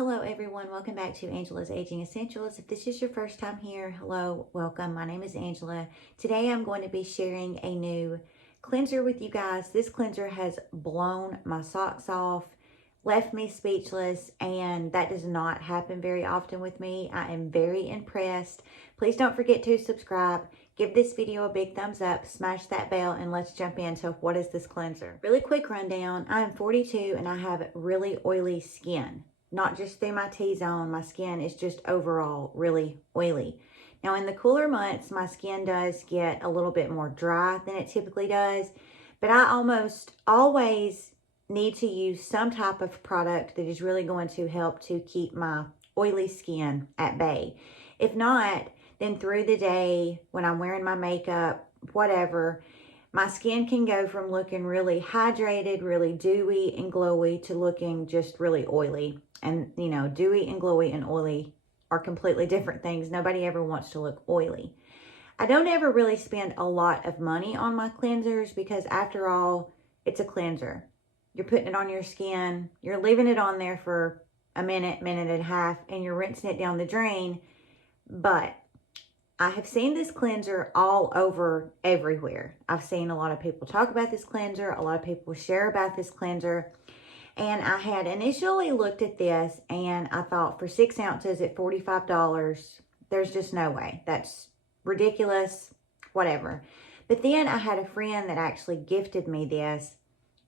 Hello everyone, welcome back to Angela's Aging Essentials. If this is your first time here, hello, welcome. My name is Angela. Today I'm going to be sharing a new cleanser with you guys. This cleanser has blown my socks off, left me speechless, and that does not happen very often with me. I am very impressed. Please don't forget to subscribe. Give this video a big thumbs up, smash that bell, and let's jump into what is this cleanser. Really quick rundown. I am 42 and I have really oily skin. Not just through my T-zone, my skin is just overall really oily. Now in the cooler months, my skin does get a little bit more dry than it typically does, but I almost always need to use some type of product that is really going to help to keep my oily skin at bay. If not, then through the day, when I'm wearing my makeup, whatever, my skin can go from looking really hydrated, really dewy and glowy to looking just really oily. And, you know, dewy and glowy and oily are completely different things. Nobody ever wants to look oily. I don't ever really spend a lot of money on my cleansers because after all, it's a cleanser. You're putting it on your skin, you're leaving it on there for a minute, minute and a half, and you're rinsing it down the drain. But I have seen this cleanser all over everywhere. I've seen a lot of people talk about this cleanser. A lot of people share about this cleanser. And I had initially looked at this and I thought for 6 ounces at $45, there's just no way. That's ridiculous, whatever. But then I had a friend that actually gifted me this.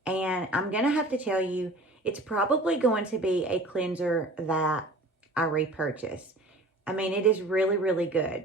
And I'm going to have to tell you, it's probably going to be a cleanser that I repurchase. I mean, it is really, really good.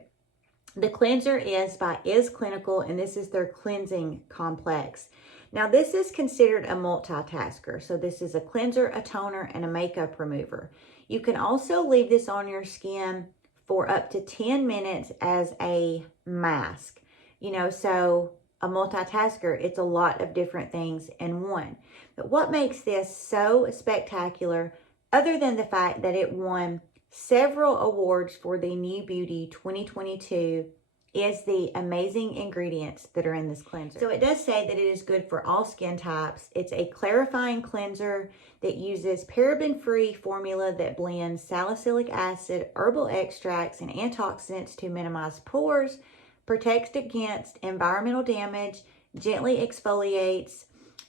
The cleanser is by Is Clinical, and this is their cleansing complex. Now, this is considered a multitasker. So this is a cleanser, a toner, and a makeup remover. You can also leave this on your skin for up to 10 minutes as a mask. You know, so a multitasker, it's a lot of different things in one. But what makes this so spectacular, other than the fact that it won several awards for the New Beauty 2022, is the amazing ingredients that are in this cleanser. So it does say that it is good for all skin types. It's a clarifying cleanser that uses paraben-free formula that blends salicylic acid, herbal extracts, and antioxidants to minimize pores, protects against environmental damage, gently exfoliates,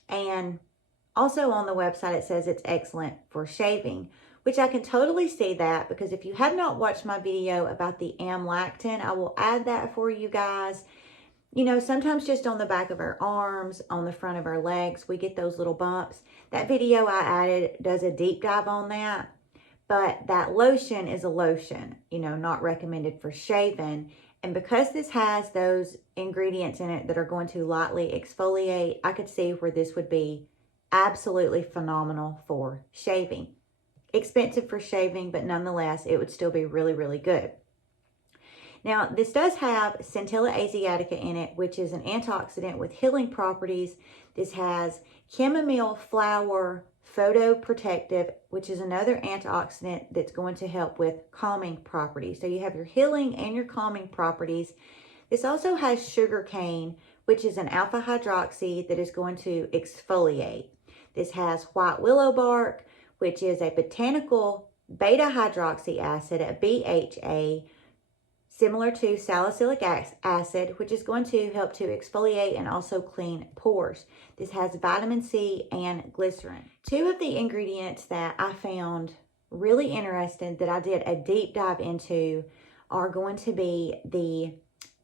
and also on the website it says it's excellent for shaving, which I can totally see that, because if you have not watched my video about the amlactin, I will add that for you guys. You know, sometimes just on the back of our arms, on the front of our legs, we get those little bumps. That video I added does a deep dive on that, but that lotion is a lotion, you know, not recommended for shaving. And because this has those ingredients in it that are going to lightly exfoliate, I could see where this would be absolutely phenomenal for shaving. Expensive for shaving, but nonetheless, it would still be really, really good. Now, this does have Centella asiatica in it, which is an antioxidant with healing properties. This has chamomile flower photoprotective, which is another antioxidant that's going to help with calming properties. So you have your healing and your calming properties. This also has sugar cane, which is an alpha hydroxy that is going to exfoliate. This has white willow bark, which is a botanical beta hydroxy acid, a BHA, similar to salicylic acid, which is going to help to exfoliate and also clean pores. This has vitamin C and glycerin. Two of the ingredients that I found really interesting that I did a deep dive into are going to be the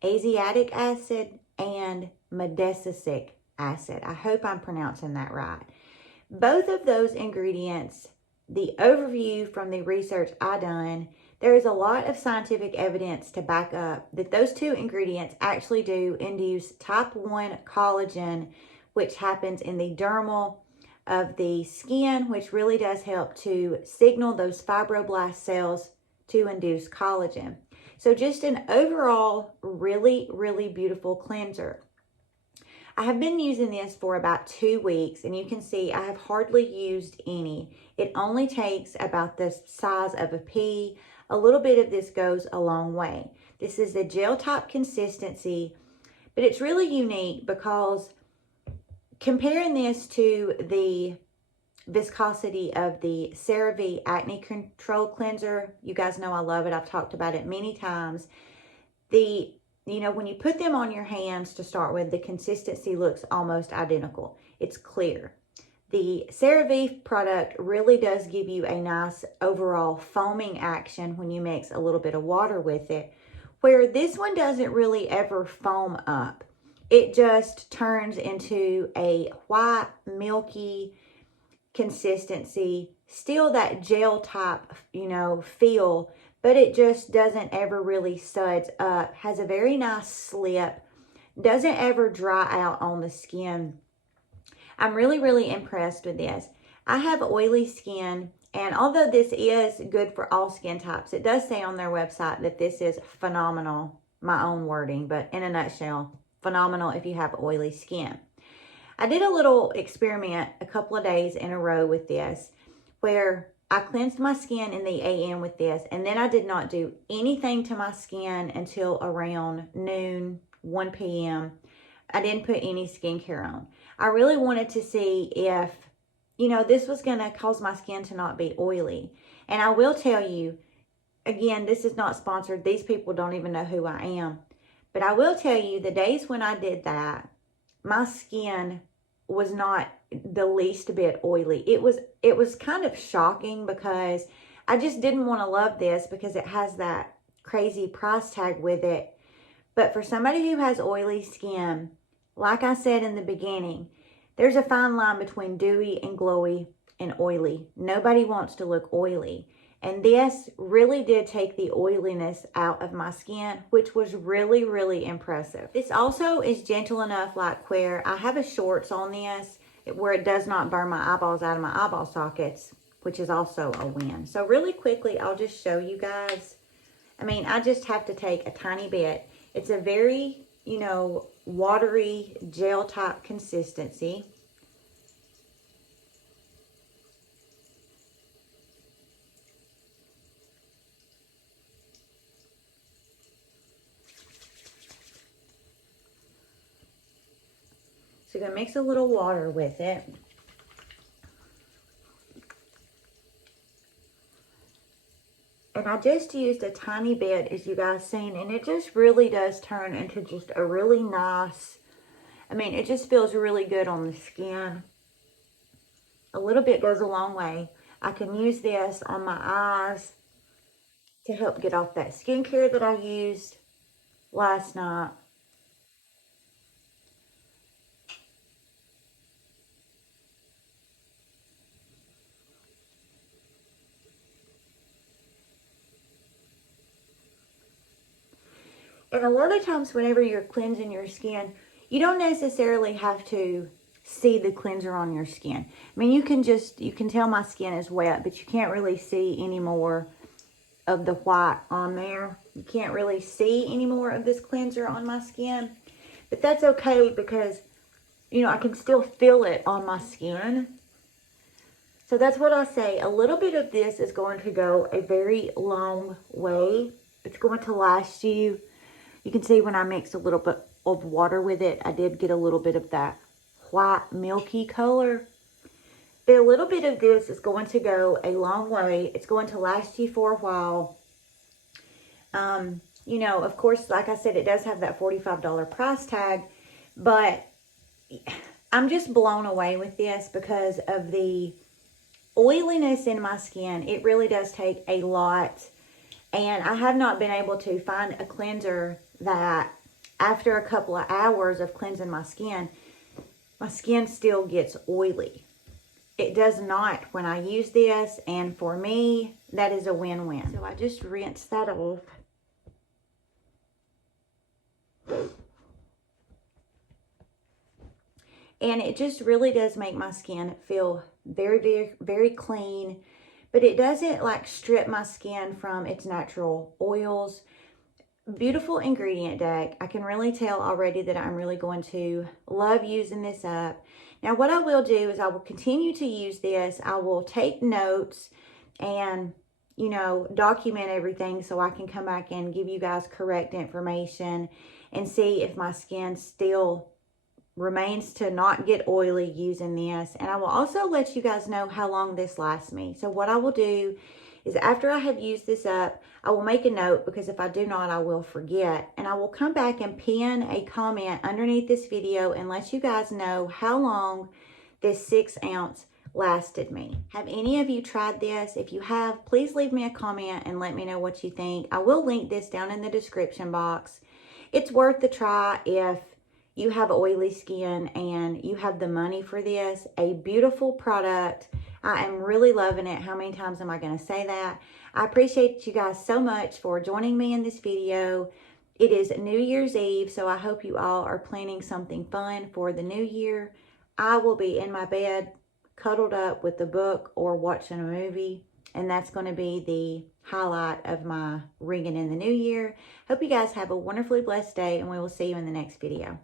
asiatic acid and medesic acid. I hope I'm pronouncing that right. Both of those ingredients, the overview from the research I done, there is a lot of scientific evidence to back up that those two ingredients actually do induce type 1 collagen, which happens in the dermal of the skin, which really does help to signal those fibroblast cells to induce collagen. So just an overall really, really beautiful cleanser. I have been using this for about 2 weeks, and you can see I have hardly used any. It only takes about the size of a pea. A little bit of this goes a long way. This is the gel type consistency, but it's really unique because comparing this to the viscosity of the CeraVe Acne Control Cleanser. You guys know I love it. I've talked about it many times. When you put them on your hands to start with, the consistency looks almost identical. It's clear. The CeraVe product really does give you a nice overall foaming action when you mix a little bit of water with it, where this one doesn't really ever foam up. It just turns into a white, milky consistency, still that gel type, feel, but it just doesn't ever really suds up. Has a very nice slip, doesn't ever dry out on the skin. I'm really, really impressed with this. I have oily skin, and although this is good for all skin types, it does say on their website that this is phenomenal. My own wording, but in a nutshell, phenomenal if you have oily skin. I did a little experiment a couple of days in a row with this, where I cleansed my skin in the AM with this, and then I did not do anything to my skin until around noon, 1 p.m. I didn't put any skincare on. I really wanted to see if, this was going to cause my skin to not be oily. And I will tell you, again, this is not sponsored. These people don't even know who I am. But I will tell you, the days when I did that, my skin was not the least bit oily. It was kind of shocking, because I just didn't want to love this because it has that crazy price tag with it. But for somebody who has oily skin, like I said in the beginning, there's a fine line between dewy and glowy and oily. Nobody wants to look oily. And this really did take the oiliness out of my skin, which was really, really impressive. This also is gentle enough, like where I have a shorts on this, where it does not burn my eyeballs out of my eyeball sockets, which is also a win. So really quickly, I'll just show you guys. I just have to take a tiny bit. It's a very, watery gel type consistency. So you're going to mix a little water with it. And I just used a tiny bit, as you guys seen, and it just really does turn into just a really nice, it just feels really good on the skin. A little bit goes a long way. I can use this on my eyes to help get off that skincare that I used last night. And a lot of times whenever you're cleansing your skin, you don't necessarily have to see the cleanser on your skin. You can tell my skin is wet, but you can't really see any more of the white on there. You can't really see any more of this cleanser on my skin. But that's okay, because, I can still feel it on my skin. So that's what I say. A little bit of this is going to go a very long way. It's going to last you. You can see when I mixed a little bit of water with it, I did get a little bit of that white milky color. But a little bit of this is going to go a long way. It's going to last you for a while. Of course, like I said, it does have that $45 price tag, but I'm just blown away with this because of the oiliness in my skin. It really does take a lot. And I have not been able to find a cleanser that after a couple of hours of cleansing my skin still gets oily. It does not when I use this, and for me, that is a win-win. So I just rinse that off. And it just really does make my skin feel very, very, very clean. But it doesn't strip my skin from its natural oils. Beautiful ingredient deck. I can really tell already that I'm really going to love using this up. Now what I will do is I will continue to use this. I will take notes and, document everything so I can come back and give you guys correct information and see if my skin still remains to not get oily using this. And I will also let you guys know how long this lasts me. So what I will do is after I have used this up, I will make a note, because if I do not, I will forget. And I will come back and pin a comment underneath this video and let you guys know how long this 6 ounce lasted me. Have any of you tried this? If you have, please leave me a comment and let me know what you think. I will link this down in the description box. It's worth the try if you have oily skin and you have the money for this. A beautiful product. I am really loving it. How many times am I going to say that? I appreciate you guys so much for joining me in this video. It is New Year's Eve, so I hope you all are planning something fun for the new year. I will be in my bed, cuddled up with a book or watching a movie, and that's going to be the highlight of my ringing in the new year. Hope you guys have a wonderfully blessed day, and we will see you in the next video.